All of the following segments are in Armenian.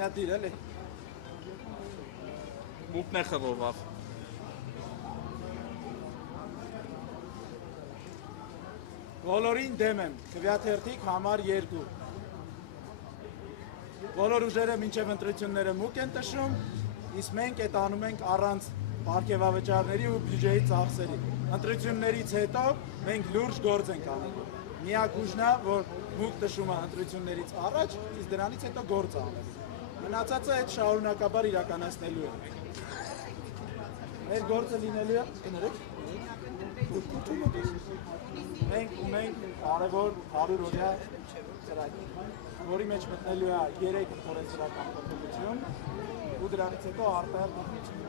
Մի հատ դիր էլի։ Մուկն է խռովավ։ Բոլորին դեմ եմ, քվեաթերթիկ համար 2։ Բոլոր ուժերը մինչև ընտրությունները մուկ են տշում, իսկ մենք այդ անում ենք առանց պարգևավճարների ու բյուջեի ծախսերի։ Ընտրություններից հետո մենք լուրջ գործ ենք անելու։ Միակ ուժն է, որ մուկ տշում է ընտրություններից առաջ, իսկ դրանից հետո գործ անելու։ Մնացածը այդ շարունակաբար իրականացնելու է։ Մեր գործը լինելու է, կներեք։ Մենք ունենք կարևոր 100-օրյա ծրագիր, որի մեջ մտնելու է 3 օրենսդրական փոփոխություն ու դրանից հետո արտահայտ փոփոխություն,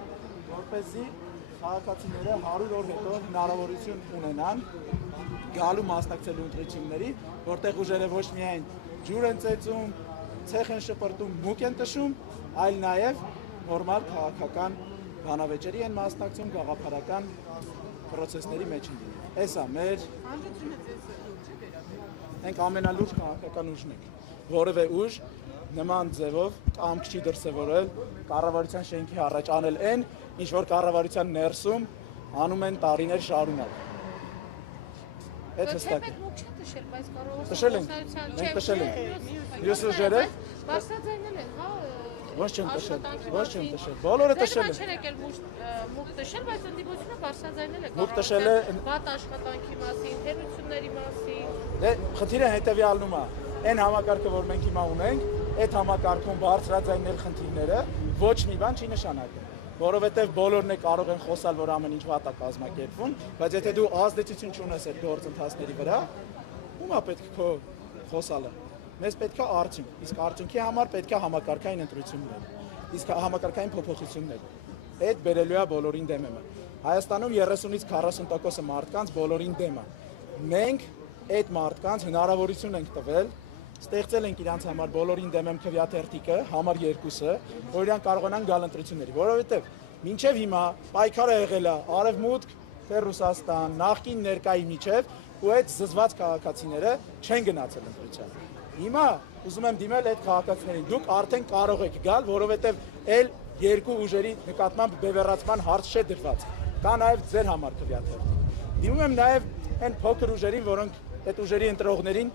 որպեսզի քաղաքացիները 100 օր հետո հնարավորություն ունենան գալու մասնակցելու ընտրությունների, որտեղ ուժերը ոչ միայն ջուր են ծեծում, ցեխ են շպրտում, մուկ են տշում, այլ նաև նորմալ քաղաքական բանավեճերի են մասնակցում, գաղափարական պրոցեսների մեջ են լինում։ Էսա մեր մենք ամենալուրջ քաղաքական ուժն ենք, որևէ ուժ նման ձևով կամք չի դրսևորել կառավարության շենքի առաջ անել այն, ինչ որ կառավարության ներսում անում են տարիներ շարունակ։ Այդ հստակ է։ Տշել ենք, մենք տշել ենք։ Մյուս ուժերը բարձրաձայնել են, հա։ Ոչ չեմ տշել, ոչ չեմ տշել, բոլորը տշել են։ Չէր եկել մուկ տշել, բայց ընդդիմությունը բարձրաձայնել է։ Մուկ տշել է վատ աշխատանքի մասին, թերությունների մասին։ Դե խնդիրը հետևյալն է, այն համակարգը, որ մենք հիմա ունենք, այդ համակարգում բարձրաձայնել խնդիրները ոչ մի բան չի նշանակում, որովհետև բոլորն է կարող են խոսալ, որ ամեն ինչ վատ է կազմակերպվում, բայց եթե դու ազդեցություն չունես այդ գործընթացների վրա, ում է պետք քո խոսալը։ Մեզ պետք է արդյունք, իսկ արդյունքի համար պետք է համակարգային ընտրություններ, իսկ համակարգային փոփոխություններ։ Այդ բերելու է բոլորին դեմ եմ։ Հայաստանում 30-ից 40% մարդկանց բոլորին դեմ է։ Մենք այդ մարդկանց հնարավորություն ենք տվել, ստեղծել ենք իրանց համար բոլորին դեմ եմ քվեաթերթիկը, համար 2-ը, որ իրանք կարողանան գալ ընտրությունների, որովհետև մինչև հիմա պայքարը եղել է Արևմուտք, թե Ռուսաստան, նախկին ներկայի միջև, ու այդ զզված քաղաքացիները չեն գնացել ընտրության։ Հիմա ուզում եմ դիմել այդ քաղաքացիներին, դուք արդեն կարող եք գալ, որովհետև այլ երկու ուժերի նկատմամբ բևեռացման հարց չէ դրված։ Կա նաև ձեր համար քվեաթերթիկ։ Դիմում եմ նաև այն փոքր ուժերին, որոնք այդ ուժերի ընտրողներին,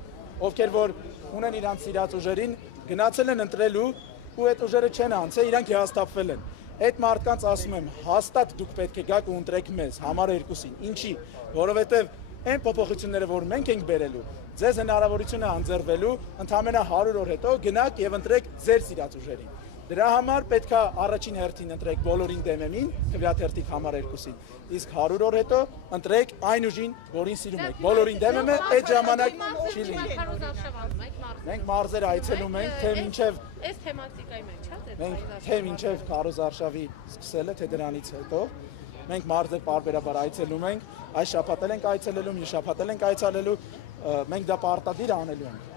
ովքեր որ ունեն իրանց սիրած ուժերին, գնացել են ընտրելու ու այդ ուժերը չեն անցել, իրանք հիասթափվել են։ Այդ մարդկանց ասում եմ, հաստատ դուք պետք է գաք ու ընտրեք մեզ, համար 2-ին։ Ինչի՞, որովհետև այն փոփոխությունները, որ մենք ենք բերելու, ձեզ հնարավորություն է անձեռվելու ընդամենը 100 օր հետո գնաք եւ ընտրեք ձեր սիրած ուժերին։ Դրա համար պետք է առաջին հերթին ընտրեք բոլորին դեմեմին, քվեաթերթիկ համար 2-ին, իսկ 100 օր հետո ընտրեք այն ուժին, որին սիրում եք։ Բոլորին դեմեմը այդ ժամանակ չի լինի։ Մենք մարզեր այցելում ենք, թե մինչև այս թեմատիկայի մեջ, հա՞, մենք թե մինչև քարոզարշավի սկսելը, թե դրանից հետո մենք մարզեր պարբերաբար այցելում ենք, այս շաբաթ ենք այցելելու, մյուս շաբաթ ենք այցելելու, մենք դա պարտադիր անելու ենք։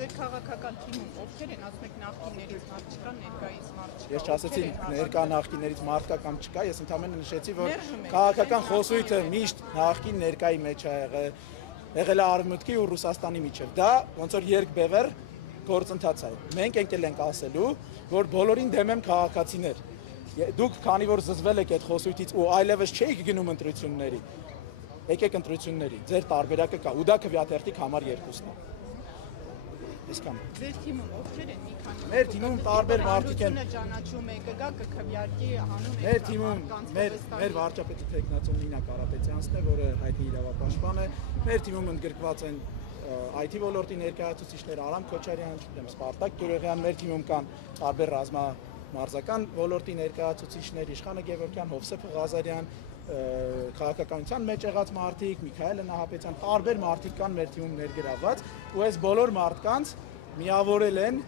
Ձեր քաղաքական թիմում ովքեր են, ասում եք նախկիններից մարդ չկա, ներկայից մարդ չկա։ Ես չասեցի ներկա նախկիններից մարդ կա կամ չկա, ես ընդհանրապես նշեցի, որ քաղաքական խոսույթը միշտ նախկին ներկայի մեջ է եղել է Արևմուտքի ու Ռուսաստանի միջև։ Դա ոնց որ երկբևեռ գործընթաց է։ Մենք եկել ենք ասելու, որ բոլորին դեմ եմ քաղաքացիներ։ Դուք քանի որ զզվել եք այդ խոսույթից ու այլևս չեք գնում ընտրությունների, եկեք ընտրությունների, ձեր տարբերակը կա, ու դա քվեաթերթիկ համար 2-ն է։ Իսկան։ Ձեր թիմում ովքեր են մի քանի։ Մեր թիմում տարբեր մարդիկ են։ Ճանաչում եք, կգա կքվեարկի հանուն եք։ Մեր թիմում մեր վարչապետը Տեխնացիոն Նինա Կարապետյանցն է, որը հայտնի իրավապաշտպան է։ Մեր թիմում ընդգրկված են IT ոլորտի ներկայացուցիչներ Արամ Քոչարյան, Սպարտակ Գյուրեղյան, մեր թիմում կան տարբեր ռազմամարզական ոլորտի ներկայացուցիչներ Իշխանը Գևորգյան, Հովսեփ Ղազարյան, քաղաքականության մեջ եղած մարդիկ, Միքայել Նահապետյան, տարբեր մարդիկ կան մեր թիմում ներգրավված, ու այս բոլոր մարդկանց միավորել են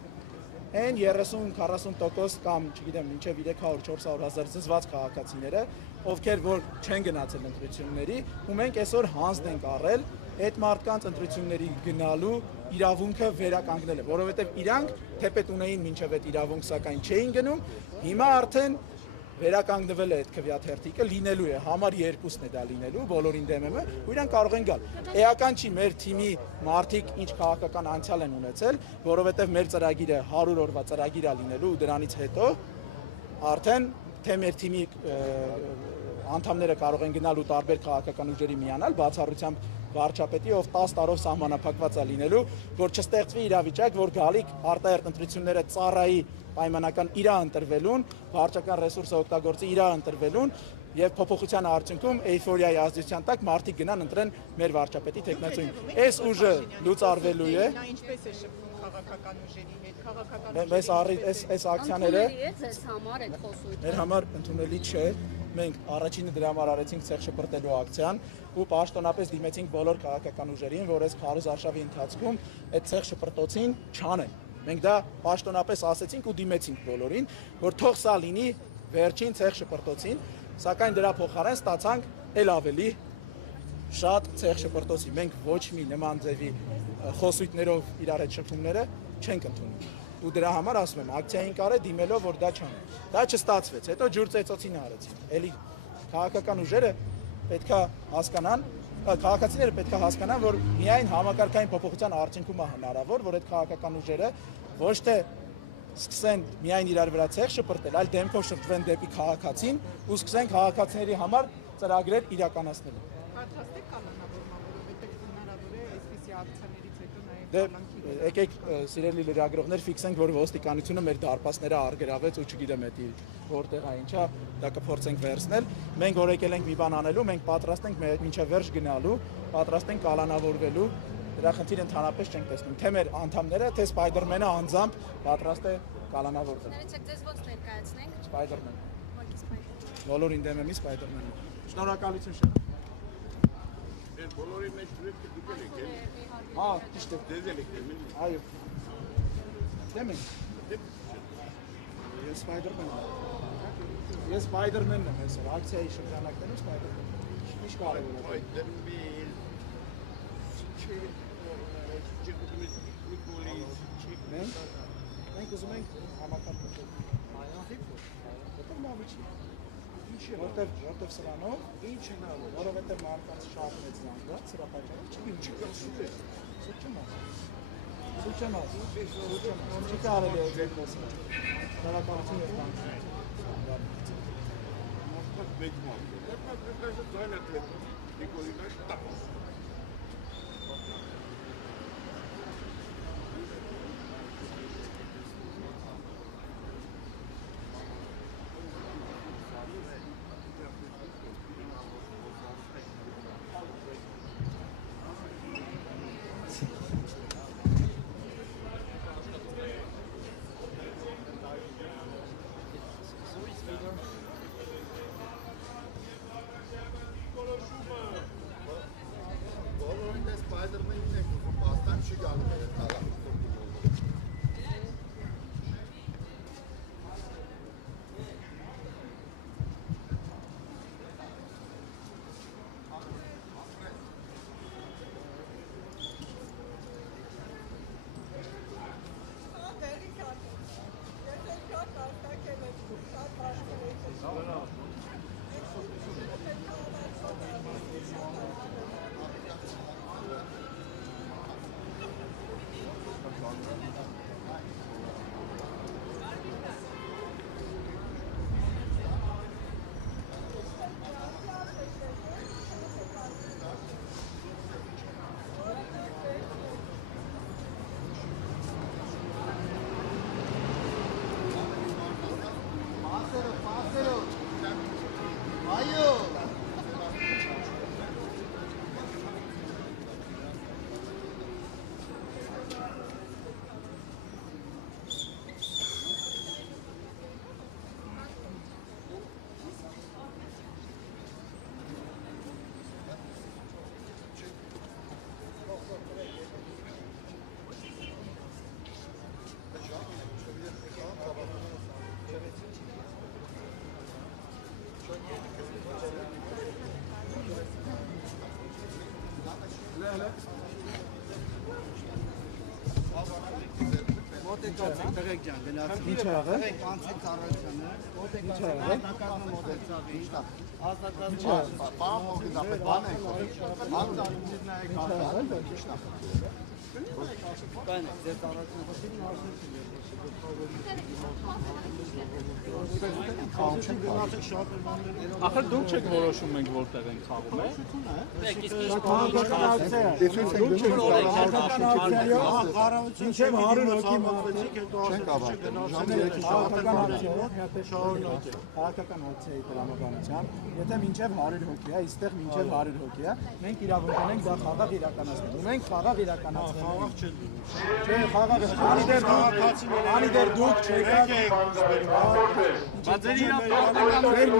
այն 30-40% կամ, չգիտեմ, մինչև 300-400 հազար զզված քաղաքացիները, ովքեր որ չեն գնացել ընտրությունների, ու մենք այսօր հանձն ենք առել այդ մարդկանց ընտրությունների գնալու իրավունքը վերականգնելը, որովհետև իրանք թեպետ ունեին մինչև այդ իրավունք, սակայն չէին գնում, հիմա արդեն վերականգնվել է այդ քվեաթերթիկը, լինելու է, համար 2-ն է դա լինելու, բոլորին դեմ եմ, ու իրանք կարող են գալ։ Էական չի մեր թիմի մարդիկ ինչ քաղաքական անցյալ են ունեցել, որովհետև մեր ծրագիրը 100 օրվա ծրագիր է լինելու ու դրանից հետո արդեն թե մեր թիմի անդամները կարող են գնալ ու տարբեր քաղաքական ուժերի միանալ, բացառությամբ վարչապետի, ով 10 տարով սահմանափակված է լինելու, որ չստեղծվի իրավիճակ, որ գալիք արտահերթ ընտրությունները ծառայի պայմանական իրա ընտրվելուն, վարչական ռեսուրսը օգտագործի իրա ընտրվելուն եւ փոփոխության արդյունքում էյֆորիայի ազդեցության տակ մարդիկ գնան ընտրեն մեր վարչապետի թեկնածուին։ Այս ուժը լուծարվելու է։ Նա ինչպես է շփվում քաղաքական ուժերի հետ, քաղաքական Մեզ այս ակցիաները ձեզ համար այդ խոսույթը։ մեր համար ընդունելի չէ։ Մենք առաջինը դրա համար արեցինք ցեղ շպրտելու ակցիան ու պաշտոնապես դիմեցինք բոլոր քաղաքական ուժերին, որ այս քարոզարշավի ընթացքում այդ ցեղ շպրտոցին չանեն։ Մենք դա պաշտոնապես ասեցինք ու դիմեցինք բոլորին, որ թող սա լինի վերջին ցեղ շպրտոցին, սակայն դրա փոխարեն ստացանք ել ավելի շատ ցեղ շպրտոցի։ Մենք ոչ մի նման ձևի խոսույթներով իրար հետ շփումները չենք ընդունում։ Ու դրա համար ասում եմ, ակցիային կարե դիմելով, որ դա չանեն։ Դա չստացվեց, հետո ջուր ծեծոցին արեցին։ Էլի քաղաքական ուժերը պետքա հասկանան, քաղաքացիները պետքա հասկանան, որ միայն համակարգային փոփոխության արդյունքում է հնարավոր, որ այդ քաղաքական ուժերը ոչ թե սկսեն միայն իրար վրա ցեղ շպրտել, այլ դեմքով շփվեն դեպի քաղաքացին ու սկսեն քաղաքացիների համար ծրագրեր իրականացնել։ Հարթաստեք կանոնավորման, որովհետև հնարավոր է այսպիսի ակցիաներից հետո նաև Դե եկեք սիրելի լրագրողներ ֆիքսենք, որ ոստիկանությունը մեր դարպասները արգրավեց ու չգիտեմ էդի որտեղ է ինչա, դա կփորձենք վերցնել։ Մենք որ եկել ենք մի բան անելու, մենք պատրաստ ենք մինչև վերջ գնալու, պատրաստ ենք կալանավորվելու։ Դրա խնդիրը ընդհանրապես չենք տեսնում։ Թե մեր անդամները, թե Սպայդերմենը անձամբ պատրաստ է կալանավորվել։ Ներեցեք, ձեզ ոնց ներկայացնենք։ Սպայդերմեն։ Ո՞նց Սպայդերմեն։ Բոլորին դեմ եմ Սպայդերմենը։ Շնորհակալություն շատ։ Բոլորի մեջ դուք դուք եք եկել։ Հա, ճիշտ է։ Դեզ եք եկել։ Այո։ Դեմ եք։ Ես Սպայդերմենն եմ։ Ես Սպայդերմենն եմ այսօր, ակցիայի շրջանակներում Սպայդերմեն։ Ինչ կարևոր է։ Սպայդերմեն։ Մենք ուզում ենք համակարգել։ Որտեղ լավը չի։ Ինչի՞ որտեղ սրանով ինչ հնարավոր, որովհետև մարդկանց շատ մեծ զանգված սրա պատճառով չի ինչի կասում է։ Սուչեմա։ Չի կարելի է ձեր խոսքը։ Շնորհակալություն եւ ողջույն։ Մարդիկ մեծ մարդ։ Դա դայնա Նիկոլինա շտապ։ Տղեկ ջան, գնացին։ Ինչ ա եղել։ Տղեկ անցի ծառայությանը, ոտեք հատականը մոտեցավ ինչ տա։ Ազատած Պան փոխիզապետ բան եք։ Անդալիզն նայեք արդեն ինչ տա։ բան է, ձեր ծառայությունը Ախր դուք չեք որոշում մենք որտեղ ենք խաղում, է։ Մինչև 100 հոգի մահվեցիք, հետո քաղաքական ակցիայի տրամաբանությամբ, եթե մինչև 100 հոգի է, այստեղ մինչև 100 հոգի է, մենք իրավունք ունենք դա խաղաղ իրականացնել։ Մենք խաղաղ իրականացնել ենք։ Չէ, խաղաղ անիդեր դուք չեք Բայց ձեր իրավունքները